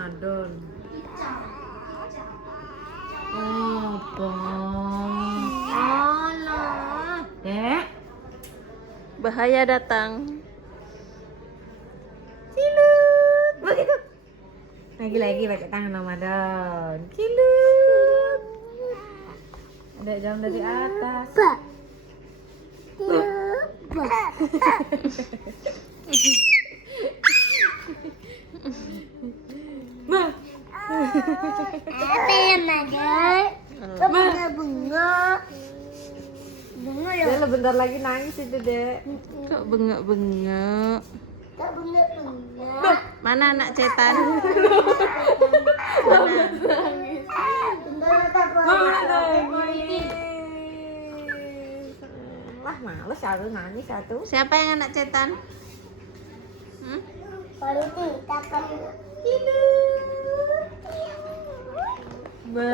Ramadan. Apa? Alah. Dek. Bahaya datang. Cilut. Begitu. Lagi-lagi pakai tangan Ramadan. Cilut. Ada jam dari atas. Ma. Apa yang ada? Bunga-bunga. Bunga ya? Dia bentar lagi nangis itu, Dek. Kok bengak-bengak? Tak bunga-bunga. Mana anak cetan? Lah males satu nangis satu. Siapa yang anak cetan? Hmm? Kalau tidak kan Be.